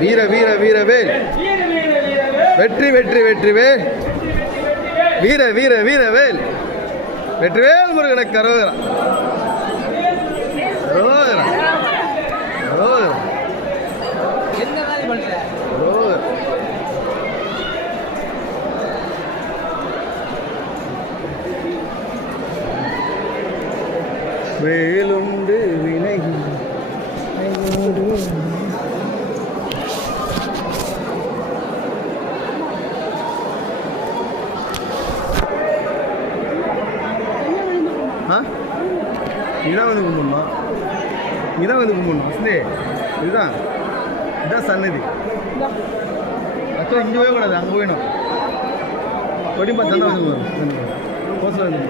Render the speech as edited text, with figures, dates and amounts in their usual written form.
வீர வீர வீரவேல் வெற்றி வெற்றி வெற்றிவேல் வீர வீர வீரவேல் வெற்றிவேல் முருகனுக்கு கரோகரா கரோகரா கரோகரா கரோகரா. வேலுண்டு விலகி இதான் வந்து கும்பிடணும், இதான் வந்து கும்பிடணும். வசந்தே இதுதான், இதுதான் சன்னதி. ஆக்சுவலாக இங்கே போய் கூடாது, அங்கே போயிடும். கொடிம்பா தந்தை வந்து கோசில் வந்து